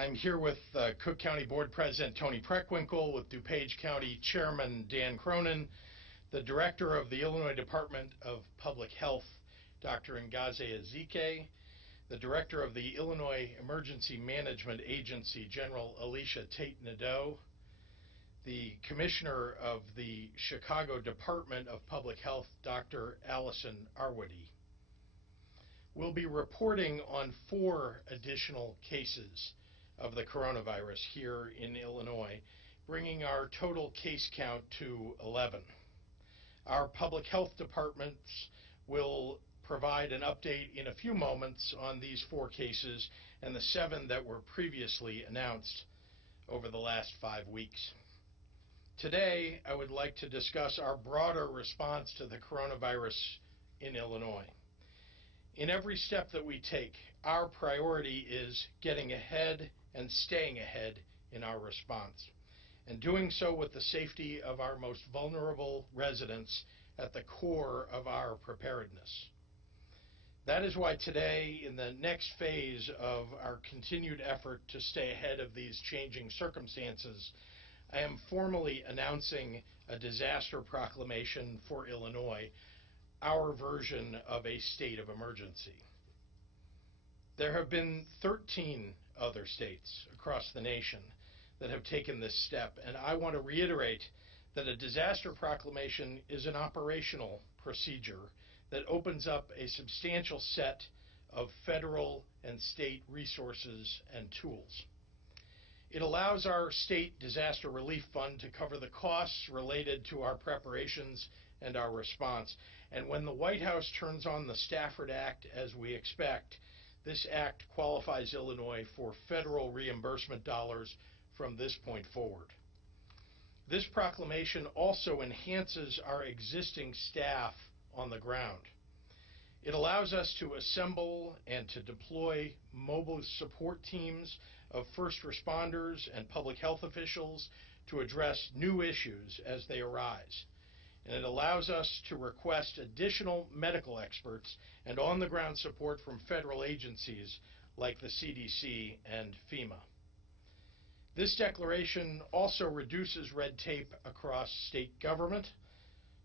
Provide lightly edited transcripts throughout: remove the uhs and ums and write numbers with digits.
I'm here with Cook County Board President Tony Preckwinkle, with Dupage County Chairman Dan Cronin, the Director of the Illinois Department of Public Health, Dr. Ngozi Ezike, the Director of the Illinois Emergency Management Agency, General Alicia Tate-Nadeau, the Commissioner of the Chicago Department of Public Health, Dr. Allison Arwady. We'll be reporting on 4 additional cases of the coronavirus here in Illinois, bringing our total case count to 11. Our public health departments will provide an update in a few moments on these 4 cases and the 7 that were previously announced over the last 5 weeks. Today, I would like to discuss our broader response to the coronavirus in Illinois. In every step that we take, our priority is getting ahead and staying ahead in our response, and doing so with the safety of our most vulnerable residents at the core of our preparedness. That is why today, in the next phase of our continued effort to stay ahead of these changing circumstances, I am formally announcing a disaster proclamation for Illinois, our version of a state of emergency. There have been 13 other states across the nation that have taken this step, and I want to reiterate that a disaster proclamation is an operational procedure that opens up a substantial set of federal and state resources and tools. It allows our state disaster relief fund to cover the costs related to our preparations and our response. And when the White House turns on the Stafford Act, as we expect, this act qualifies Illinois for federal reimbursement dollars from this point forward. This proclamation also enhances our existing staff on the ground. It allows us to assemble and to deploy mobile support teams of first responders and public health officials to address new issues as they arise. And it allows us to request additional medical experts and on-the-ground support from federal agencies like the CDC and FEMA. This declaration also reduces red tape across state government,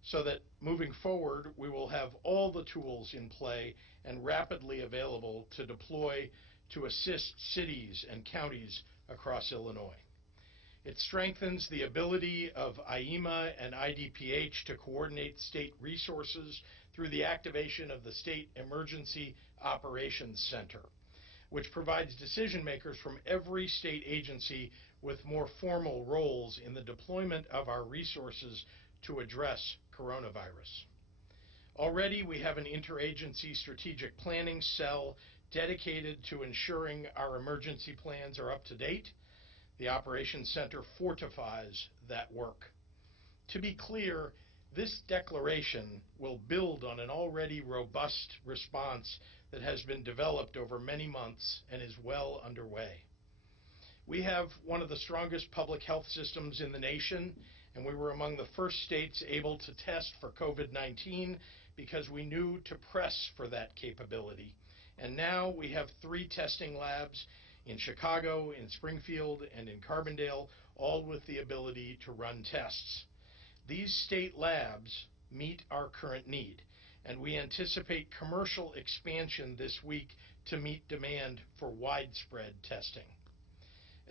so that moving forward, we will have all the tools in play and rapidly available to deploy to assist cities and counties across Illinois. It strengthens the ability of IEMA and IDPH to coordinate state resources through the activation of the State Emergency Operations Center, which provides decision makers from every state agency with more formal roles in the deployment of our resources to address coronavirus. Already we have an interagency strategic planning cell dedicated to ensuring our emergency plans are up to date. The Operations Center fortifies that work. To be clear, this declaration will build on an already robust response that has been developed over many months and is well underway. We have one of the strongest public health systems in the nation, and we were among the first states able to test for COVID-19 because we knew to press for that capability. And now we have 3 testing labs in Chicago, in Springfield, and in Carbondale, all with the ability to run tests. These state labs meet our current need, and we anticipate commercial expansion this week to meet demand for widespread testing.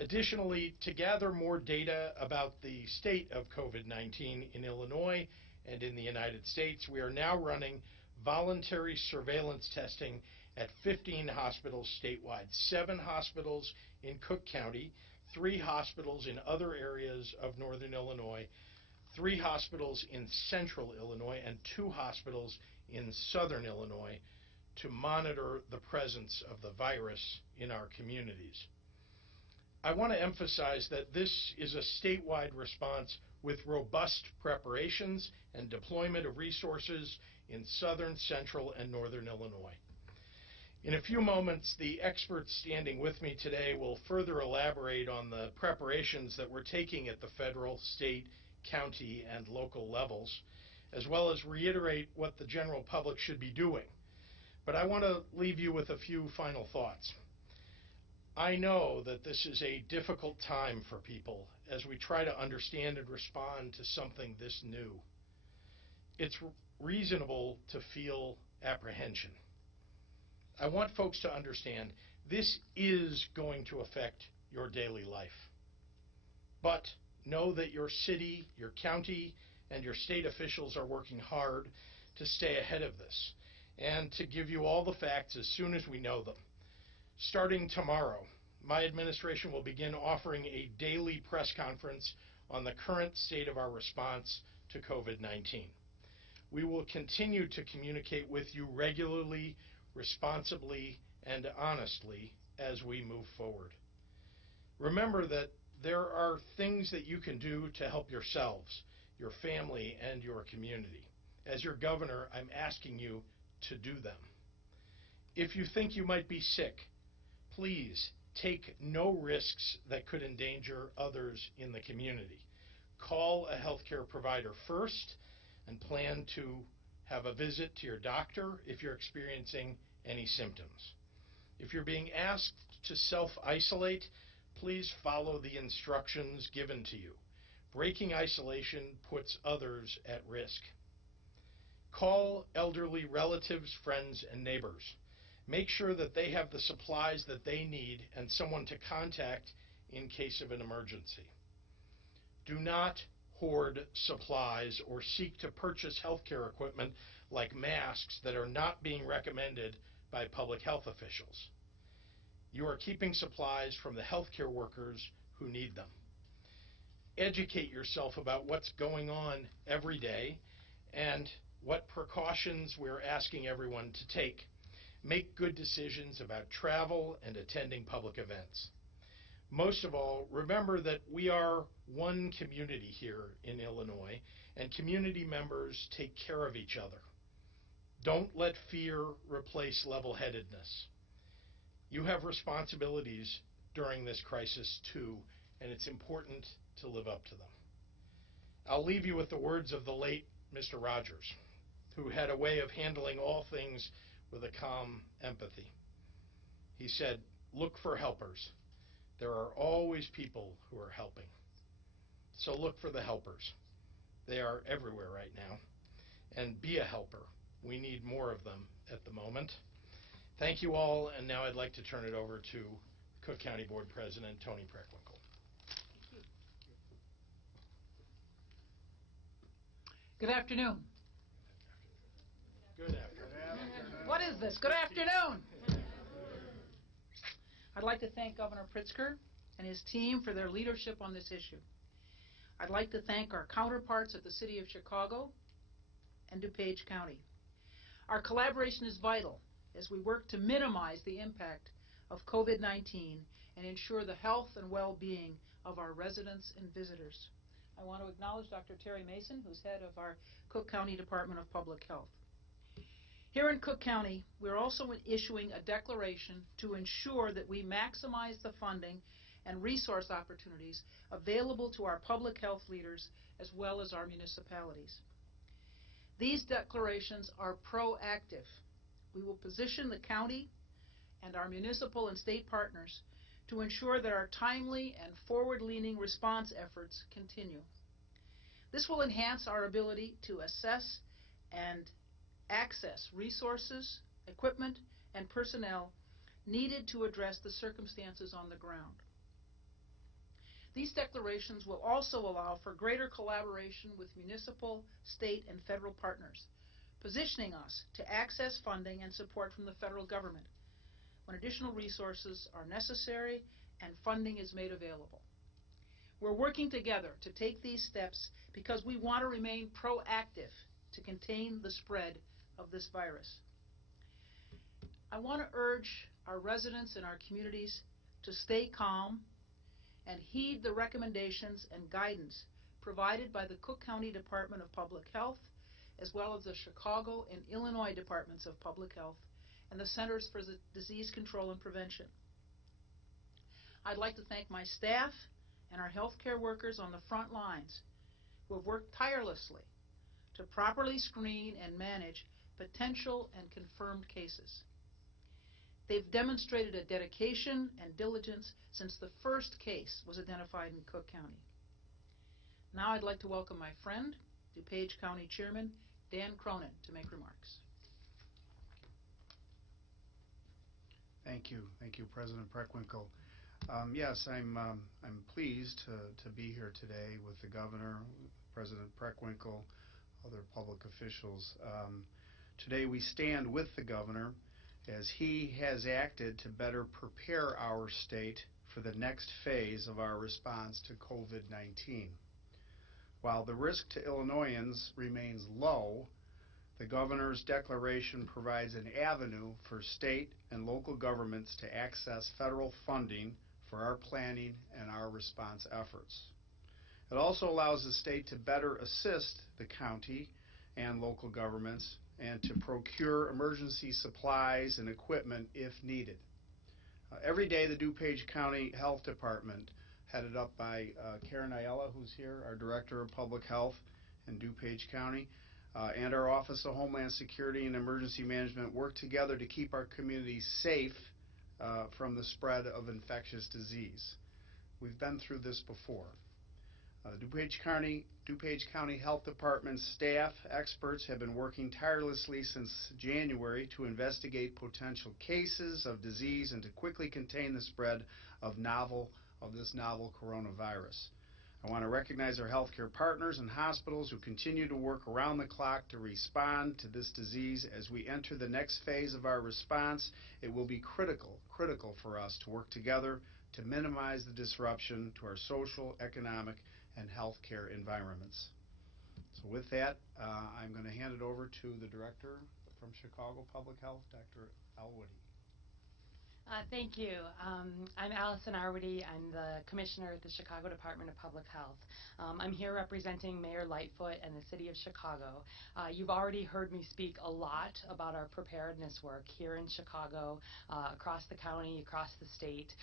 Additionally, to gather more data about the state of COVID-19 in Illinois and in the United States, we are now running voluntary surveillance testing at 15 hospitals statewide, 7 hospitals in Cook County, 3 hospitals in other areas of northern Illinois, 3 hospitals in central Illinois, and 2 hospitals in southern Illinois to monitor the presence of the virus in our communities. I want to emphasize that this is a statewide response with robust preparations and deployment of resources in southern, central, and northern Illinois. In a few moments, the experts standing with me today will further elaborate on the preparations that we're taking at the federal, state, county, and local levels, as well as reiterate what the general public should be doing. But I want to leave you with a few final thoughts. I know that this is a difficult time for people as we try to understand and respond to something this new. It's reasonable to feel apprehension. I want folks to understand this is going to affect your daily life. But know that your city, your county, and your state officials are working hard to stay ahead of this and to give you all the facts as soon as we know them. Starting tomorrow, my administration will begin offering a daily press conference on the current state of our response to COVID-19. We will continue to communicate with you regularly, responsibly, and honestly as we move forward. Remember that there are things that you can do to help yourselves, your family, and your community. As your governor, I'm asking you to do them. If you think you might be sick, please take no risks that could endanger others in the community. Call a healthcare provider first and plan to have a visit to your doctor if you're experiencing any symptoms. If you're being asked to self-isolate, please follow the instructions given to you. Breaking isolation puts others at risk. Call elderly relatives, friends, and neighbors. Make sure that they have the supplies that they need and someone to contact in case of an emergency. Do not hoard supplies or seek to purchase healthcare equipment like masks that are not being recommended by public health officials. You are keeping supplies from the healthcare workers who need them. Educate yourself about what's going on every day and what precautions we're asking everyone to take. Make good decisions about travel and attending public events. Most of all, remember that we are one community here in Illinois, and community members take care of each other. Don't let fear replace level-headedness. You have responsibilities during this crisis too, and it's important to live up to them. I'll leave you with the words of the late Mr. Rogers, who had a way of handling all things with a calm empathy. He said, "Look for helpers. There are always people who are helping. So look for the helpers. They are everywhere right now. And be a helper. We need more of them at the moment." Thank you all, and now I'd like to turn it over to Cook County Board President Tony Preckwinkle. Good afternoon. Good afternoon. What is this? Good afternoon. I'd like to thank Governor Pritzker and his team for their leadership on this issue. I'd like to thank our counterparts at the City of Chicago and Dupage County. Our collaboration is vital as we work to minimize the impact of COVID-19 and ensure the health and well-being of our residents and visitors. I want to acknowledge Dr. Terry Mason, who's head of our Cook County Department of Public Health. Here in Cook County, we're also issuing a declaration to ensure that we maximize the funding and resource opportunities available to our public health leaders as well as our municipalities. These declarations are proactive. We will position the county and our municipal and state partners to ensure that our timely and forward-leaning response efforts continue. This will enhance our ability to assess and access resources, equipment, and personnel needed to address the circumstances on the ground. These declarations will also allow for greater collaboration with municipal, state, and federal partners, positioning us to access funding and support from the federal government when additional resources are necessary and funding is made available. We're working together to take these steps because we want to remain proactive to contain the spread of this virus. I want to urge our residents and our communities to stay calm and heed the recommendations and guidance provided by the Cook County Department of Public Health, as well as the Chicago and Illinois Departments of Public Health and the Centers for Disease Control and Prevention. I'd like to thank my staff and our healthcare workers on the front lines who have worked tirelessly to properly screen and manage potential and confirmed cases. They've demonstrated a dedication and diligence since the first case was identified in Cook County. Now I'd like to welcome my friend, DuPage County Chairman Dan Cronin, to make remarks. Thank you, President Preckwinkle. Yes, I'm pleased to be here today with the Governor, President Preckwinkle, other public officials. Today we stand with the Governor as he has acted to better prepare our state for the next phase of our response to COVID-19. While the risk to Illinoisans remains low, the Governor's declaration provides an avenue for state and local governments to access federal funding for our planning and our response efforts. It also allows the state to better assist the county and local governments and to procure emergency supplies and equipment if needed. Every day the DuPage County Health Department, headed up by Karen Ayala, who's here, our Director of Public Health in DuPage County, and our Office of Homeland Security and Emergency Management work together to keep our communities safe from the spread of infectious disease. We've been through this before. DuPage County Health Department staff, experts have been working tirelessly since January to investigate potential cases of disease and to quickly contain the spread of this novel coronavirus. I want to recognize our healthcare partners and hospitals who continue to work around the clock to respond to this disease. As we enter the next phase of our response, it will be critical for us to work together to minimize the disruption to our social, economic, and healthcare environments. So with that, I'm going to hand it over to the Director from Chicago Public Health, Dr. Alwoody. Thank you. I'm Allison Arwoody. I'm the Commissioner at the Chicago Department of Public Health. I'm here representing Mayor Lightfoot and the City of Chicago. You've already heard me speak a lot about our preparedness work here in Chicago, across the county, across the state,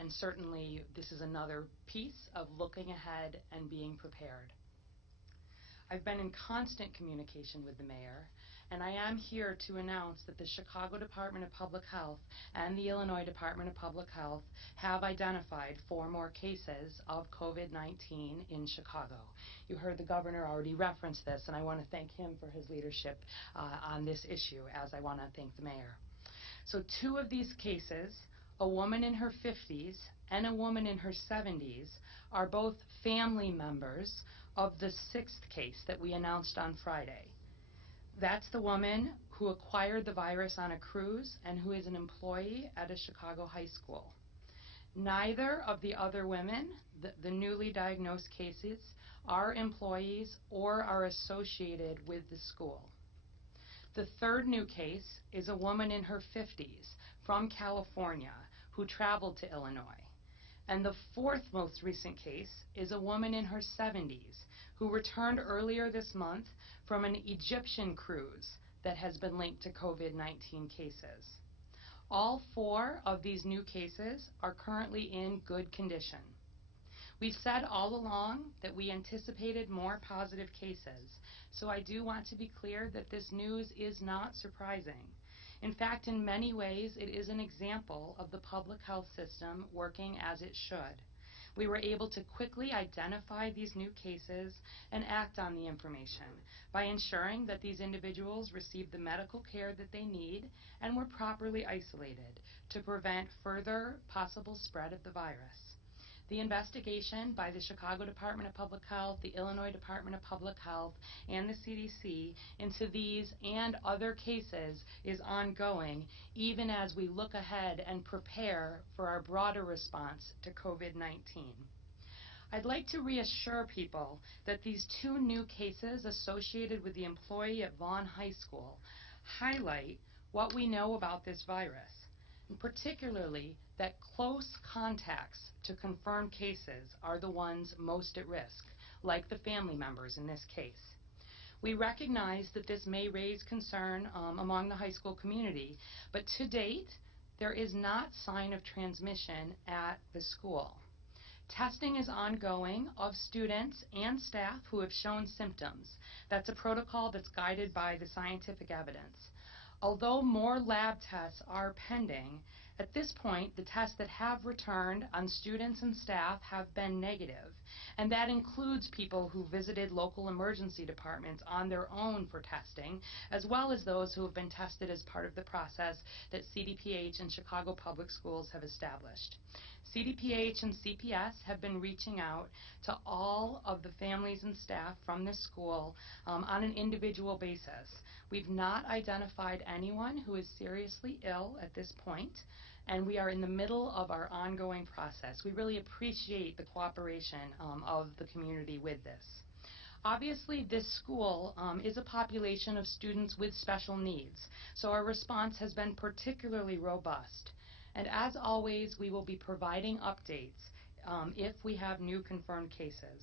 and certainly this is another piece of looking ahead and being prepared. I've been in constant communication with the Mayor, and I am here to announce that the Chicago Department of Public Health and the Illinois Department of Public Health have identified 4 more cases of COVID-19 in Chicago. You heard the Governor already reference this, and I want to thank him for his leadership on this issue, as I want to thank the Mayor. So 2 of these cases, a woman in her 50s and a woman in her 70s, are both family members of the 6th case that we announced on Friday. That's the woman who acquired the virus on a cruise and who is an employee at a Chicago high school. Neither of the other women, the newly diagnosed cases, are employees or are associated with the school. The 3rd new case is a woman in her 50s from California who traveled to Illinois. And the 4th most recent case is a woman in her 70s who returned earlier this month from an Egyptian cruise that has been linked to COVID-19 cases. All 4 of these new cases are currently in good condition. We've said all along that we anticipated more positive cases, so I do want to be clear that this news is not surprising. In fact, in many ways, it is an example of the public health system working as it should. We were able to quickly identify these new cases and act on the information by ensuring that these individuals received the medical care that they need and were properly isolated to prevent further possible spread of the virus. The investigation by the Chicago Department of Public Health, the Illinois Department of Public Health, and the CDC into these and other cases is ongoing, even as we look ahead and prepare for our broader response to COVID-19. I'd like to reassure people that these 2 new cases associated with the employee at Vaughn High School highlight what we know about this virus, and particularly that close contacts to confirmed cases are the ones most at risk, like the family members in this case. We recognize that this may raise concern among the high school community, but to date, there is not sign of transmission at the school. Testing is ongoing of students and staff who have shown symptoms. That's a protocol that's guided by the scientific evidence. Although more lab tests are pending, at this point, the tests that have returned on students and staff have been negative, and that includes people who visited local emergency departments on their own for testing, as well as those who have been tested as part of the process that CDPH and Chicago Public Schools have established. CDPH and CPS have been reaching out to all of the families and staff from this school on an individual basis. We've not identified anyone who is seriously ill at this point, and we are in the middle of our ongoing process. We really appreciate the cooperation of the community with this. Obviously, this school is a population of students with special needs, so our response has been particularly robust. And as always, we will be providing updates if we have new confirmed cases.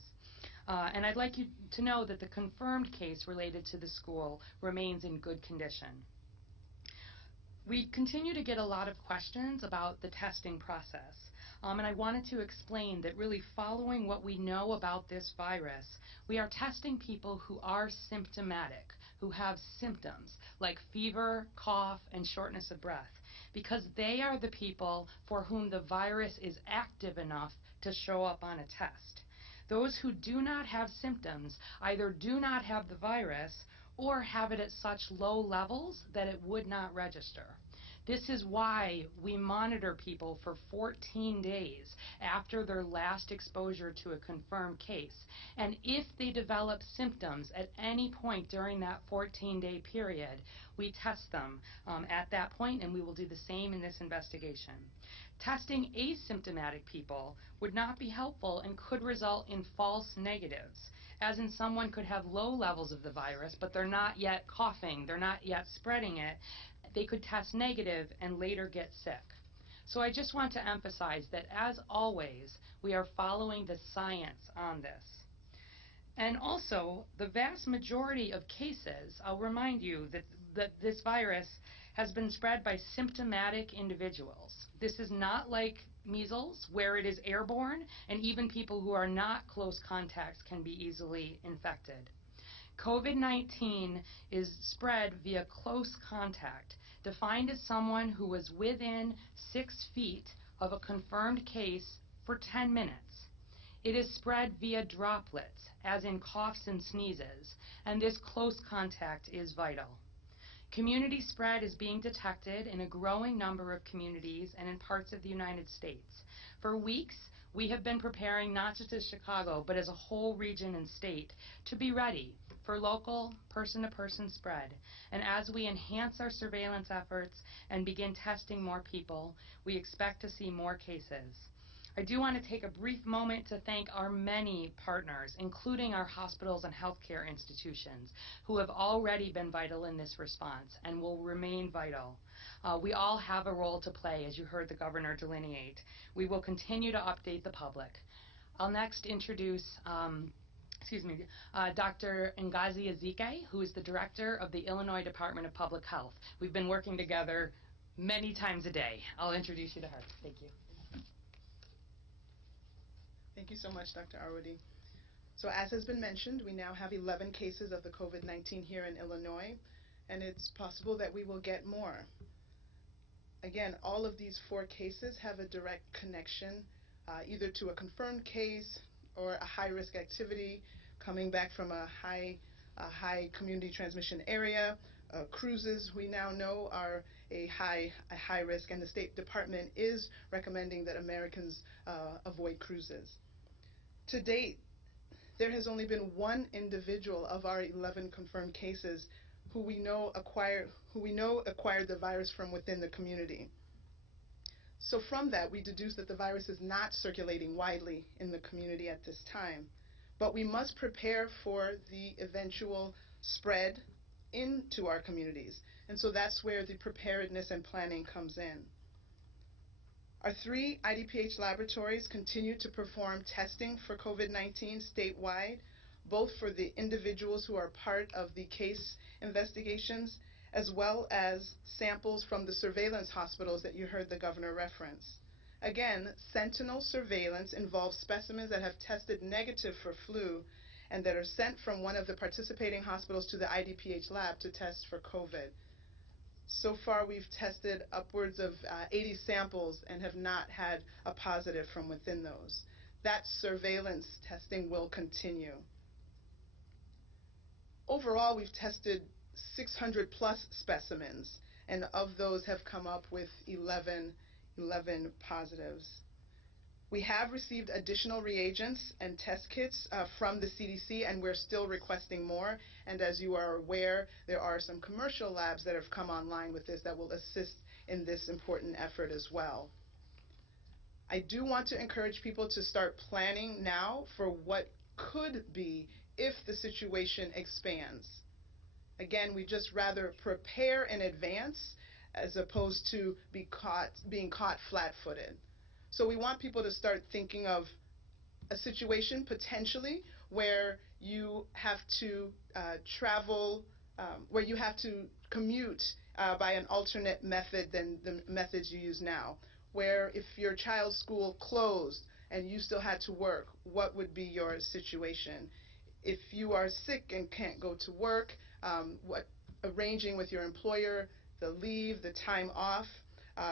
And I'd like you to know that the confirmed case related to the school remains in good condition. We continue to get a lot of questions about the testing process. And I wanted to explain that really following what we know about this virus, we are testing people who are symptomatic, who have symptoms like fever, cough, and shortness of breath, because they are the people for whom the virus is active enough to show up on a test. Those who do not have symptoms either do not have the virus or have it at such low levels that it would not register. This is why we monitor people for 14 days after their last exposure to a confirmed case. And if they develop symptoms at any point during that 14-day period, we test them at that point, and we will do the same in this investigation. Testing asymptomatic people would not be helpful and could result in false negatives, as in someone could have low levels of the virus, but they're not yet coughing, they're not yet spreading it. They could test negative and later get sick. So I just want to emphasize that, as always, we are following the science on this. And also, the vast majority of cases, I'll remind you that this virus has been spread by symptomatic individuals. This is not like measles, where it is airborne, and even people who are not close contacts can be easily infected. COVID-19 is spread via close contact, defined as someone who was within 6 feet of a confirmed case for 10 minutes. It is spread via droplets, as in coughs and sneezes, and this close contact is vital. Community spread is being detected in a growing number of communities and in parts of the United States. For weeks, we have been preparing not just as Chicago, but as a whole region and state to be ready for local person-to-person spread. And as we enhance our surveillance efforts and begin testing more people, we expect to see more cases. I do want to take a brief moment to thank our many partners, including our hospitals and healthcare institutions, who have already been vital in this response and will remain vital. We all have a role to play, as you heard the governor delineate. We will continue to update the public. I'll next introduce Dr. Ngozi Ezike, who is the director of the Illinois Department of Public Health. We've been working together many times a day. I'll introduce you to her. Thank you. Thank you so much, Dr. Arwady. So as has been mentioned, we now have 11 cases of the COVID-19 here in Illinois, and it's possible that we will get more. Again, all of these 4 cases have a direct connection either to a confirmed case or a high-risk activity coming back from a high community transmission area. Cruises, we now know, are a high risk, and the State Department is recommending that Americans avoid cruises. To date, there has only been 1 individual of our 11 confirmed cases who we know acquired the virus from within the community. So from that, we deduce that the virus is not circulating widely in the community at this time. But we must prepare for the eventual spread into our communities. And so that's where the preparedness and planning comes in. Our 3 IDPH laboratories continue to perform testing for COVID-19 statewide, both for the individuals who are part of the case investigations, as well as samples from the surveillance hospitals that you heard the governor reference. Again, sentinel surveillance involves specimens that have tested negative for flu and that are sent from one of the participating hospitals to the IDPH lab to test for COVID. So far, we've tested upwards of 80 samples and have not had a positive from within those. That surveillance testing will continue. Overall, we've tested 600 plus specimens, and of those have come up with 11 positives. We have received additional reagents and test kits from the CDC, and we're still requesting more. And as you are aware, there are some commercial labs that have come online with this that will assist in this important effort as well. I do want to encourage people to start planning now for what could be if the situation expands. Again, we just rather prepare in advance as opposed to being caught flat-footed. So we want people to start thinking of a situation potentially where you have to travel, where you have to commute by an alternate method than the methods you use now. Where if your child's school closed and you still had to work, what would be your situation? If you are sick and can't go to work, arranging with your employer the leave, the time off.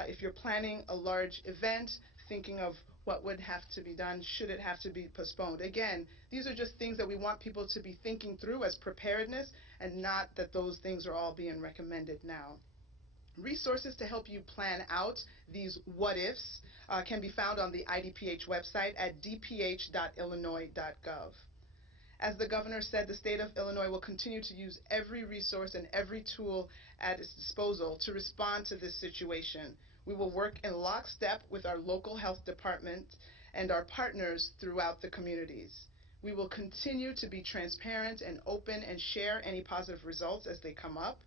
If you're planning a large event, thinking of what would have to be done, should it have to be postponed. Again, these are just things that we want people to be thinking through as preparedness, and not that those things are all being recommended now. Resources to help you plan out these what-ifs can be found on the IDPH website at dph.illinois.gov. As the governor said, the state of Illinois will continue to use every resource and every tool at its disposal to respond to this situation. We will work in lockstep with our local health department and our partners throughout the communities. We will continue to be transparent and open and share any positive results as they come up.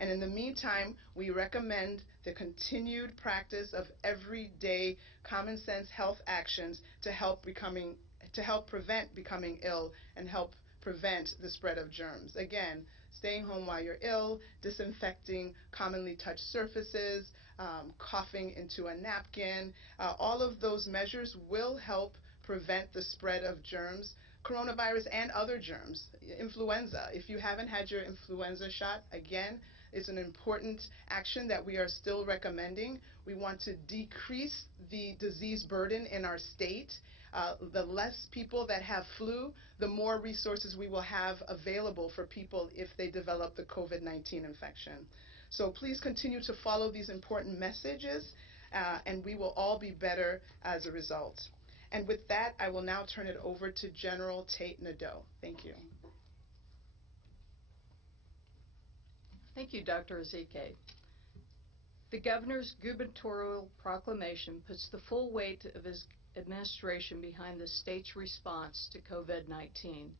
And in the meantime, we recommend the continued practice of everyday common sense health actions to help prevent becoming ill and help prevent the spread of germs. Again, staying home while you're ill, disinfecting commonly touched surfaces, coughing into a napkin, all of those measures will help prevent the spread of germs, coronavirus and other germs. Influenza, if you haven't had your influenza shot, again, it's an important action that we are still recommending. We want to decrease the disease burden in our state. The less people that have flu, the more resources we will have available for people if they develop the COVID-19 infection. So please continue to follow these important messages, and we will all be better as a result. And with that, I will now turn it over to General Tate Nadeau. Thank you. Thank you, Dr. Ezike. The governor's gubernatorial proclamation puts the full weight of his administration behind the state's response to COVID-19.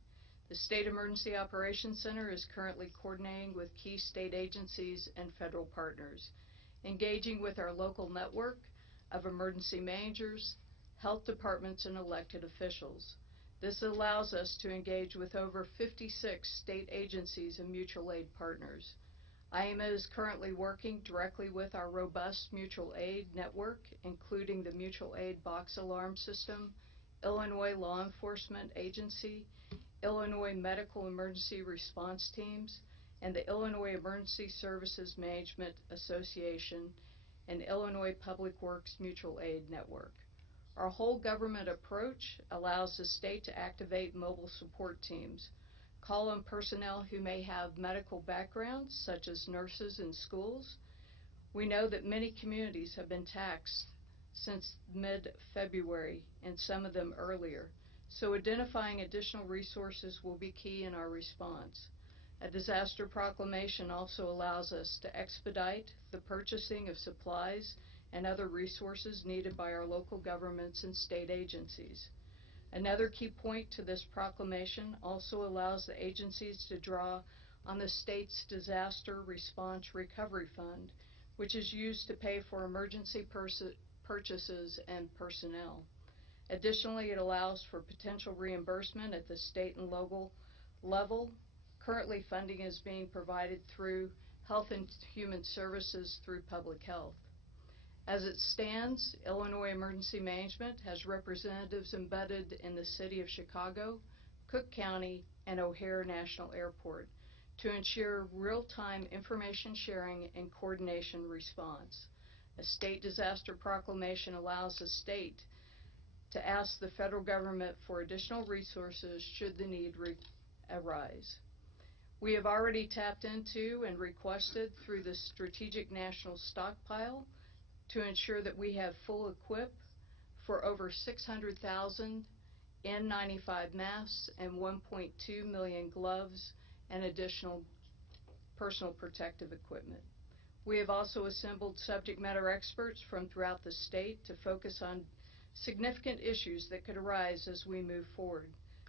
The State Emergency Operations Center is currently coordinating with key state agencies and federal partners, engaging with our local network of emergency managers, health departments, and elected officials. This allows us to engage with over 56 state agencies and mutual aid partners. IAMA is currently working directly with our robust mutual aid network, including the Mutual Aid Box Alarm System, Illinois Law Enforcement Agency, Illinois Medical Emergency Response Teams, and the Illinois Emergency Services Management Association and Illinois Public Works Mutual Aid Network. Our whole government approach allows the state to activate mobile support teams, call on personnel who may have medical backgrounds, such as nurses in schools. We know that many communities have been taxed since mid-February, and some of them earlier, so identifying additional resources will be key in our response. A disaster proclamation also allows us to expedite the purchasing of supplies and other resources needed by our local governments and state agencies. Another key point to this proclamation also allows the agencies to draw on the state's Disaster Response Recovery Fund, which is used to pay for emergency purchases and personnel. Additionally, it allows for potential reimbursement at the state and local level. Currently, funding is being provided through Health and Human Services through Public Health. As it stands, Illinois Emergency Management has representatives embedded in the city of Chicago, Cook County, and O'Hare National Airport to ensure real-time information sharing and coordination response. A state disaster proclamation allows the state to ask the federal government for additional resources should the need arise. We have already tapped into and requested through the Strategic National Stockpile to ensure that we have full equip for over 600,000 N95 masks and 1.2 million gloves and additional personal protective equipment. We have also assembled subject matter experts from throughout the state to focus on significant issues that could arise as we move forward,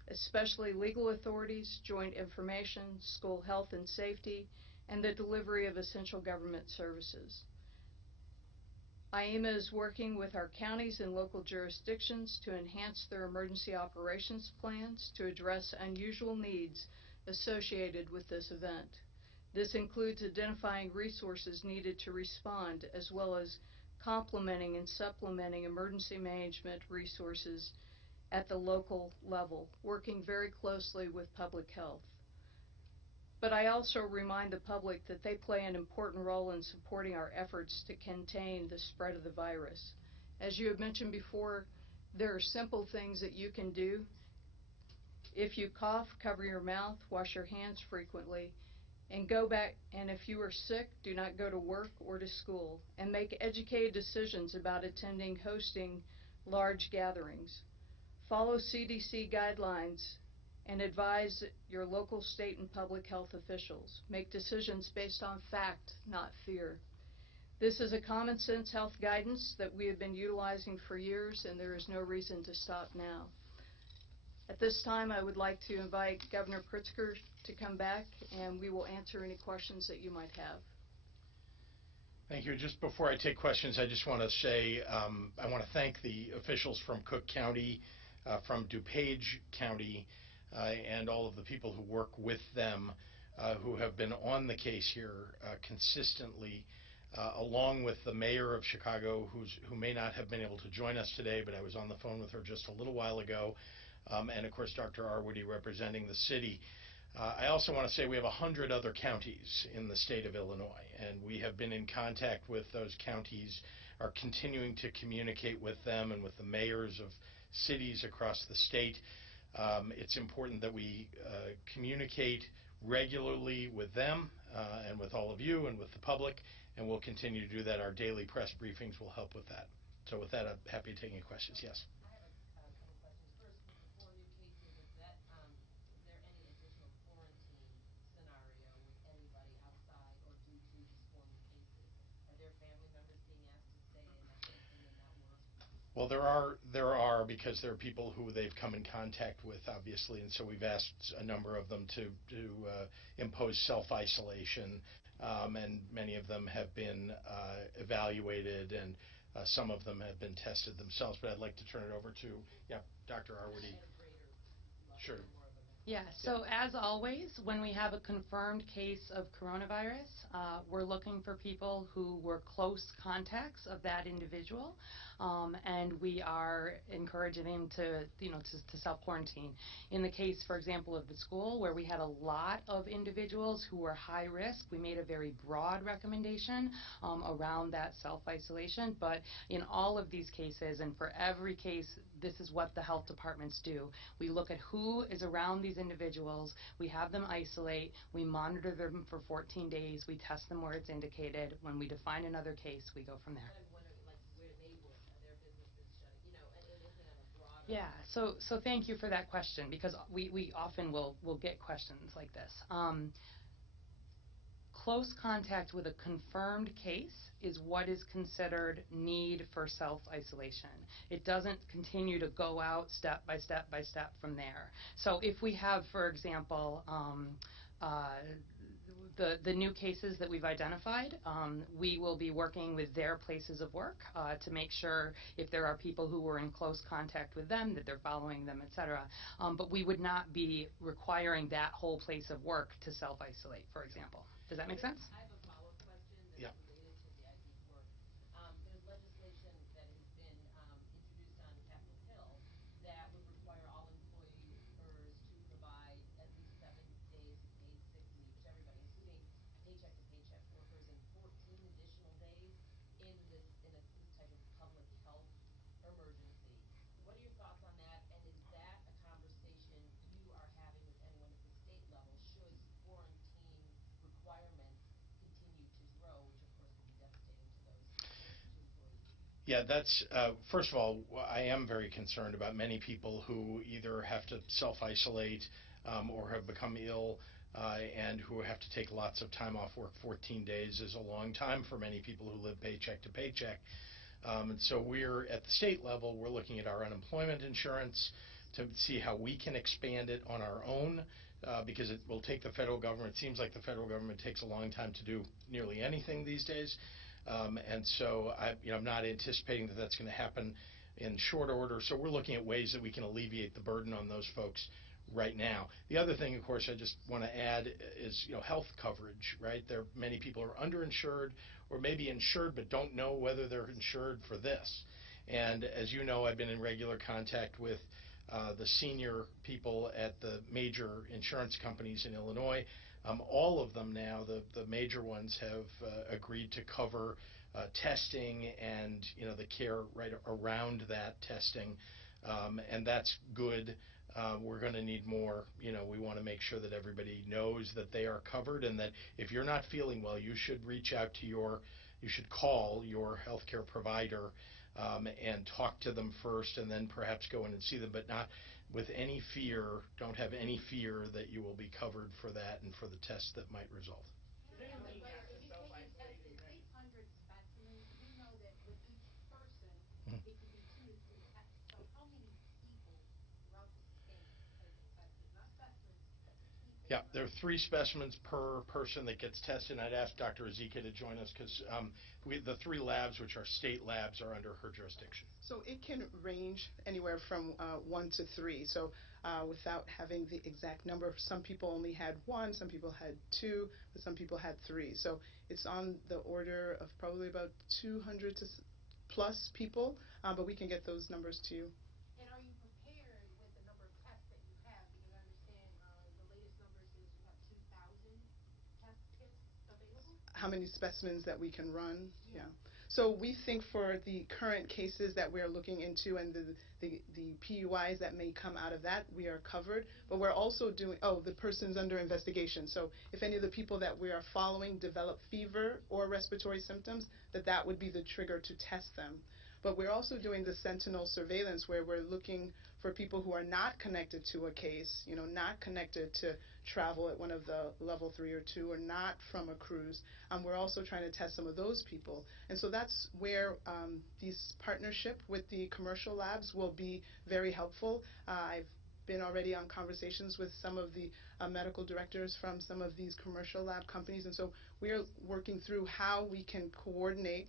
especially legal authorities, joint information, school health and safety, and the delivery of essential government services. IEMA is working with our counties and local jurisdictions to enhance their emergency operations plans to address unusual needs associated with this event. This includes identifying resources needed to respond, as well as complementing and supplementing emergency management resources at the local level, working very closely with public health. But I also remind the public that they play an important role in supporting our efforts to contain the spread of the virus. As you have mentioned before, there are simple things that you can do. If you cough, cover your mouth, wash your hands frequently, and go back, and if you are sick, do not go to work or to school, and make educated decisions about attending, hosting large gatherings. Follow CDC guidelines and advise your local, state, and public health officials. Make decisions based on fact, not fear. This is a common sense health guidance that we have been utilizing for years, and there is no reason to stop now. At this time, I would like to invite Governor Pritzker to come back, and we will answer any questions that you might have. Thank you. Just before I take questions, I just want to say I want to thank the officials from Cook County, from Dupage County, and all of the people who work with them who have been on the case here consistently, along with the mayor of Chicago, who may not have been able to join us today, but I was on the phone with her just a little while ago, and of course Dr. Arwoody representing the city. I also want to say we have 100 other counties in the state of Illinois, and we have been in contact with those counties, are continuing to communicate with them and with the mayors of cities across the state. It's important that we communicate regularly with them and with all of you and with the public, and we'll continue to do that. Our daily press briefings will help with that. So with that, I'm happy to take any questions. Yes? I have a couple questions. First, with the 4 new cases, is there any additional quarantine scenario with anybody outside or due to these 4 new cases? Are there family members being asked to stay in that work? Well, there are because there are people who they've come in contact with, obviously, and so we've asked a number of them to impose self-isolation, and many of them have been evaluated, and some of them have been tested themselves. But I'd like to turn it over to, Dr. Arwoody. Sure. Yeah, so as always, when we have a confirmed case of coronavirus, we're looking for people who were close contacts of that individual, and we are encouraging them to self-quarantine. In the case, for example, of the school, where we had a lot of individuals who were high risk, we made a very broad recommendation around that self-isolation. But in all of these cases, and for every case, this is what the health departments do. We look at who is around these individuals, we have them isolate, we monitor them for 14 days, we test them where it's indicated. When we define another case, we go from there. I'm wondering, like, where they work, are their businesses shutting, anything on a broader... Yeah, so thank you for that question, because we often will get questions like this. Close contact with a confirmed case is what is considered need for self-isolation. It doesn't continue to go out step by step by step from there. So if we have, for example, the new cases that we've identified, we will be working with their places of work to make sure if there are people who were in close contact with them, that they're following them, etc. But we would not be requiring that whole place of work to self-isolate, for example. Does that make sense? I have a follow-up question that's related to the ID's work. There's legislation that has been introduced on Capitol Hill that would require all employers to provide at least 7 days paid sick leave, which everybody Yeah, that's, first of all, I am very concerned about many people who either have to self-isolate or have become ill and who have to take lots of time off work. 14 days is a long time for many people who live paycheck to paycheck. And so we're, at the state level, we're looking at our unemployment insurance to see how we can expand it on our own because it will take the federal government. It seems like the federal government takes a long time to do nearly anything these days. And so I'm not anticipating that that's going to happen in short order. So we're looking at ways that we can alleviate the burden on those folks right now. The other thing, of course, I just want to add is health coverage. Right, many people are underinsured or maybe insured but don't know whether they're insured for this. And as you know, I've been in regular contact with the senior people at the major insurance companies in Illinois. All of them now, the major ones, have agreed to cover testing and the care right around that testing, and that's good. We're going to need more. We want to make sure that everybody knows that they are covered, and that if you're not feeling well, you should reach out to you should call your healthcare provider and talk to them first, and then perhaps go in and see them, but not with any fear. Don't have any fear that you will be covered for that and for the tests that might result. Is anybody if you tested 600 specimens, you know that with each person, it could be 2 to 3 tests. So how many people throughout the state can get tested? Not specimens, but people. Yeah, there are 3 specimens per person that gets tested. And I'd ask Dr. Ezike to join us because the 3 labs, which are state labs, are under her jurisdiction. So it can range anywhere from 1 to 3. So without having the exact number, some people only had 1, some people had 2, but some people had 3. So it's on the order of probably about 200 to plus people, but we can get those numbers to you. And are you prepared with the number of tests that you have? Because I understand the latest number says you have 2,000 test kits available. How many specimens that we can run? Yeah. So we think for the current cases that we're looking into and the PUIs that may come out of that, we are covered. But we're also doing, the person's under investigation. So if any of the people that we are following develop fever or respiratory symptoms, that would be the trigger to test them. But we're also doing the sentinel surveillance where we're looking for people who are not connected to a case, not connected to travel at one of the level 3 or 2 or not from a cruise. We're also trying to test some of those people. And so that's where this partnership with the commercial labs will be very helpful. I've been already on conversations with some of the medical directors from some of these commercial lab companies. And so we're working through how we can coordinate,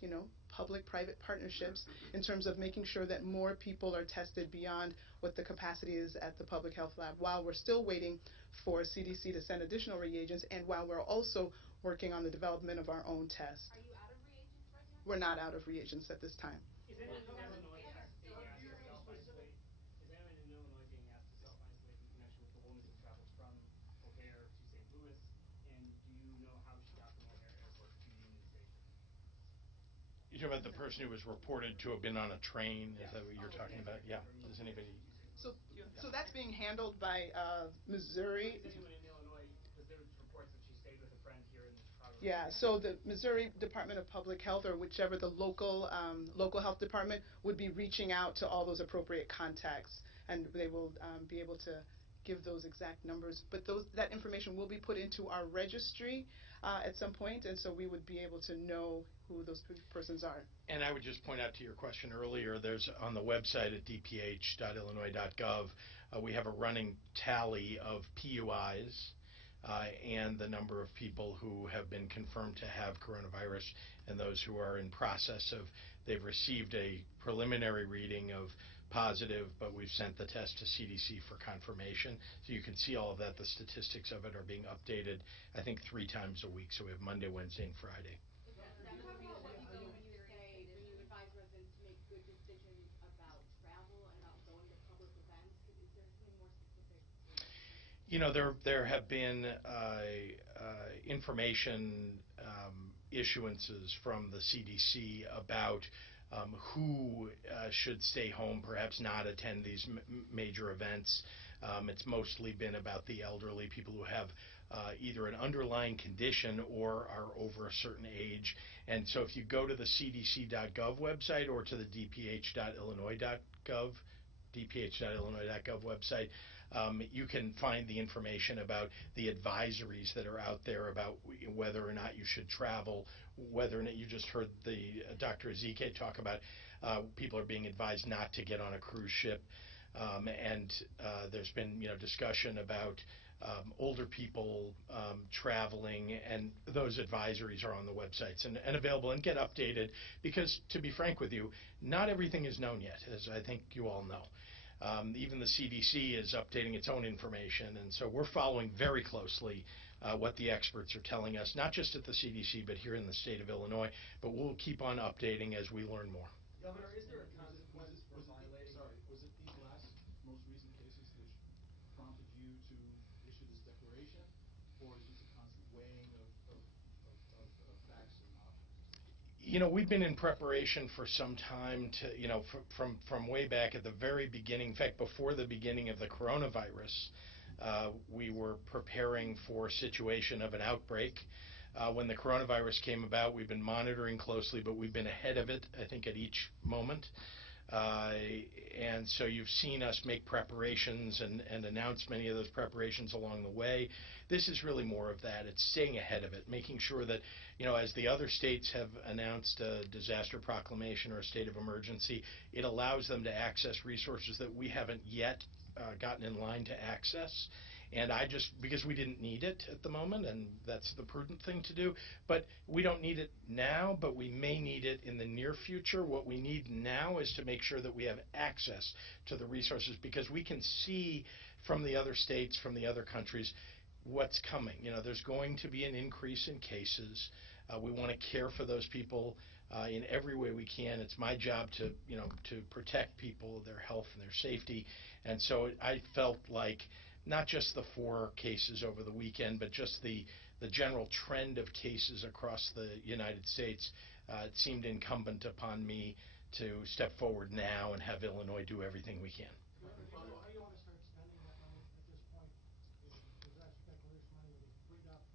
public-private partnerships in terms of making sure that more people are tested beyond what the capacity is at the public health lab while we're still waiting for CDC to send additional reagents and while we're also working on the development of our own tests. Are you out of reagents right now? We're not out of reagents at this time. Is anyone in Illinois being asked to self-isolate? Is anyone in Illinois being asked to self-isolate in connection with the woman who traveled from O'Hare to St. Louis? And do you know how she got from O'Hare Airport to Union Station? You're talking about the person who was reported to have been on a train? Is that what you're talking about? Yeah. Does anybody? So that's being handled by Missouri. Is anyone in Illinois, because there was reports that she stayed with a friend here in the Chicago area. Yeah, so the Missouri Department of Public Health or whichever the local health department would be reaching out to all those appropriate contacts, and they will be able to give those exact numbers. But that information will be put into our registry at some point, and so we would be able to know who those persons are. And I would just point out to your question earlier, there's on the website at dph.illinois.gov, we have a running tally of PUIs and the number of people who have been confirmed to have coronavirus and those who are in process of, they've received a preliminary reading of positive, but we've sent the test to CDC for confirmation. So you can see all of that. The statistics of it are being updated, I think, 3 times a week. So we have Monday, Wednesday, and Friday. There have been information issuances from the CDC about who should stay home, perhaps not attend these major events. It's mostly been about the elderly, people who have either an underlying condition or are over a certain age. And so if you go to the cdc.gov website or to the dph.illinois.gov website, you can find the information about the advisories that are out there about whether or not you should travel, whether or not you just heard the Dr. Ezike talk about people are being advised not to get on a cruise ship. And there's been discussion about older people traveling, and those advisories are on the websites and available and get updated because, to be frank with you, not everything is known yet, as I think you all know. Even the CDC is updating its own information, and so we're following very closely what the experts are telling us, not just at the CDC, but here in the state of Illinois. But we'll keep on updating as we learn more. Governor, is there a consequence for violating? Was it these last most recent cases which prompted you to issue this declaration, or is it just a constant weighing of facts and options? We've been in preparation for some time to, from way back at the very beginning. In fact, before the beginning of the coronavirus, we were preparing for a situation of an outbreak. When the coronavirus came about, we've been monitoring closely, but we've been ahead of it, I think, at each moment. And so you've seen us make preparations and announce many of those preparations along the way. This is really more of that. It's staying ahead of it, making sure that, as the other states have announced a disaster proclamation or a state of emergency, it allows them to access resources that we haven't yet gotten in line to access. And because we didn't need it at the moment, and that's the prudent thing to do, but we don't need it now, but we may need it in the near future. What we need now is to make sure that we have access to the resources, because we can see from the other states, from the other countries, what's coming. There's going to be an increase in cases. We want to care for those people in every way we can. It's my job to protect people, their health and their safety. And so I felt like not just the 4 cases over the weekend, but just the general trend of cases across the United States, it seemed incumbent upon me to step forward now and have Illinois do everything we can. How do you want to start spending that money at this point? The disaster declaration money will be freed up.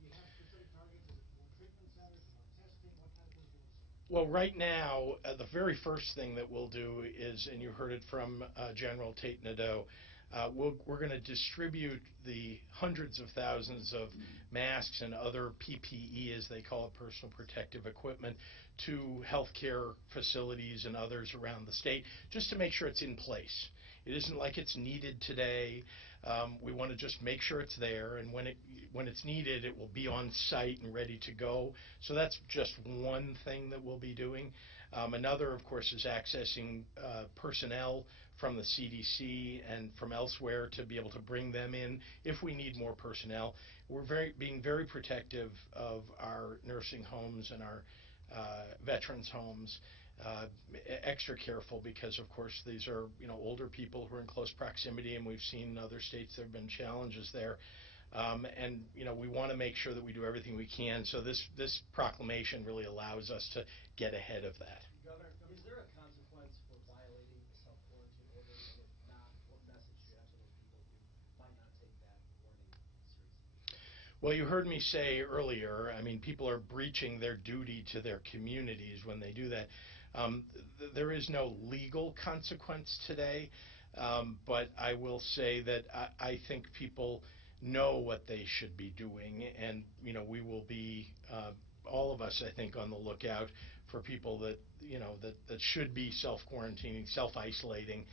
Do you have specific targets? Is it more treatment centers, more testing? What kind of things do you want to see? Well, right now, the very first thing that we'll do is, and you heard it from General Tate Nadeau, we're going to distribute the hundreds of thousands of masks and other PPE, as they call it, personal protective equipment, to healthcare facilities and others around the state, just to make sure it's in place. It isn't like it's needed today. We want to just make sure it's there, and when it's needed, it will be on site and ready to go. So that's just one thing that we'll be doing. Another, of course, is accessing personnel from the CDC and from elsewhere to be able to bring them in if we need more personnel. We're being very protective of our nursing homes and our veterans homes. Extra careful because, of course, these are older people who are in close proximity, and we've seen in other states there have been challenges there. And we want to make sure that we do everything we can. So this proclamation really allows us to get ahead of that. Governor, is there a consequence for violating the self-quarantine order? And if not, what message do you have to those people who might not take that warning seriously? Well, you heard me say earlier, people are breaching their duty to their communities when they do that. There is no legal consequence today, but I will say that I think people know what they should be doing, and we will be all of us, I think, on the lookout for people that that should be self-quarantining, self-isolating,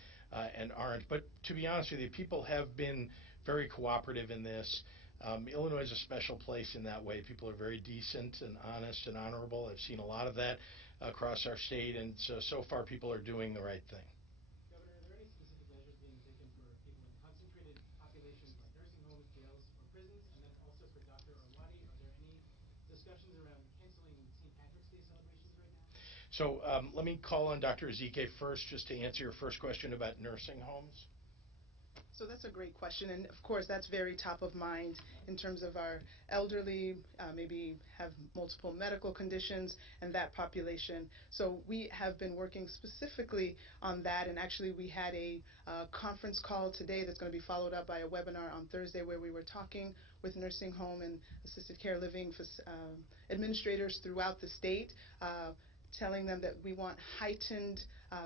and aren't. But to be honest with you, people have been very cooperative in this. Illinois is a special place in that way. People are very decent and honest and honorable. I've seen a lot of that across our state, and so far people are doing the right thing. Governor, are there any specific measures being taken for people in concentrated populations like nursing homes, jails, or prisons? And then also for Dr. Arwady, are there any discussions around canceling St. Patrick's Day celebrations right now? So let me call on Dr. Ezike first, just to answer your first question about nursing homes. So that's a great question, and of course that's very top of mind in terms of our elderly, maybe have multiple medical conditions, and that population. So we have been working specifically on that, and actually we had a conference call today that's going to be followed up by a webinar on Thursday where we were talking with nursing home and assisted care living administrators throughout the state, telling them that we want heightened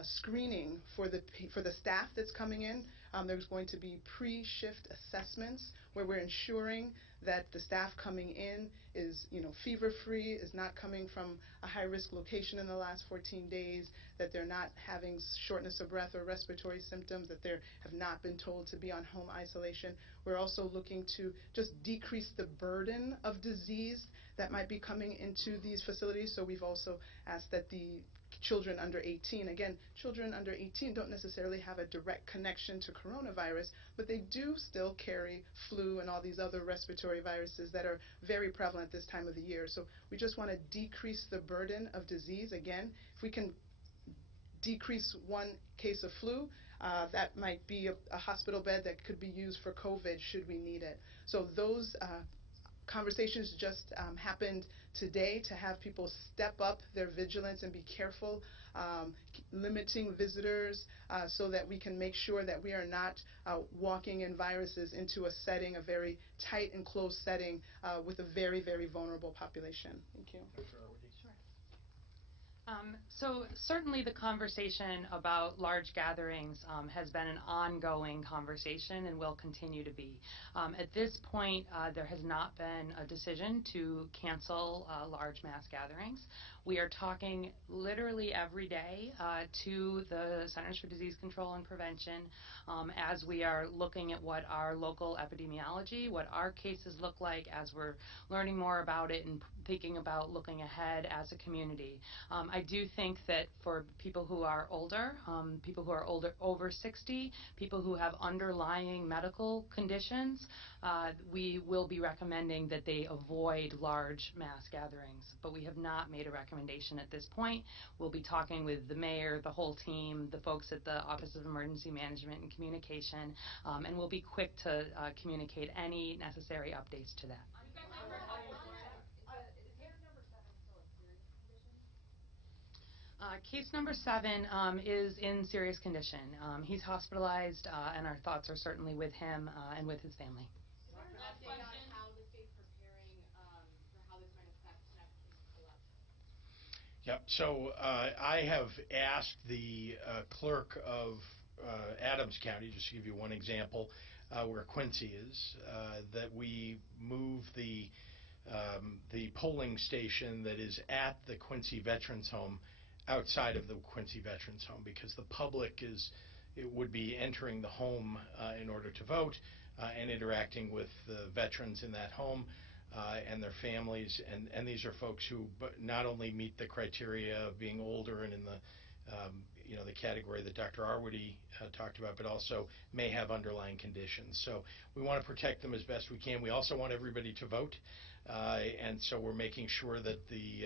screening for the staff that's coming in. There's going to be pre-shift assessments where we're ensuring that the staff coming in is, fever-free, is not coming from a high-risk location in the last 14 days, that they're not having shortness of breath or respiratory symptoms, that they have not been told to be on home isolation. We're also looking to just decrease the burden of disease that might be coming into these facilities. So we've also asked that the children under 18, again, children under 18 don't necessarily have a direct connection to coronavirus, but they do still carry flu and all these other respiratory viruses that are very prevalent this time of the year. So we just want to decrease the burden of disease. Again, if we can decrease one case of flu, that might be a hospital bed that could be used for COVID should we need it. So those conversations just happened today to have people step up their vigilance and be careful, limiting visitors so that we can make sure that we are not walking in viruses into a setting, a very tight and closed setting with a very, very vulnerable population. Thank you. So certainly the conversation about large gatherings has been an ongoing conversation and will continue to be. At this point, there has not been a decision to cancel large mass gatherings. We are talking literally every day to the Centers for Disease Control and Prevention as we are looking at what our local epidemiology, what our cases look like as we're learning more about it and thinking about looking ahead as a community. I do think that for people who are older, over 60, people who have underlying medical conditions, we will be recommending that they avoid large mass gatherings. But we have not made a recommendation at this point. We'll be talking with the mayor, the whole team, the folks at the Office of Emergency Management and Communication, and we'll be quick to communicate any necessary updates to that. Case number 7 is in serious condition. He's hospitalized, and our thoughts are certainly with him and with his family. Is there an update on how the state's preparing for how this might affect next case collection? Yep. So I have asked the clerk of Adams County, just to give you one example, where Quincy is, that we move the polling station that is at the Quincy Veterans Home outside of the Quincy Veterans Home, because the public would be entering the home in order to vote and interacting with the veterans in that home and their families, and these are folks who not only meet the criteria of being older and in the the category that Dr. Arwady talked about, but also may have underlying conditions. So we want to protect them as best we can. We also want everybody to vote, and so we're making sure that the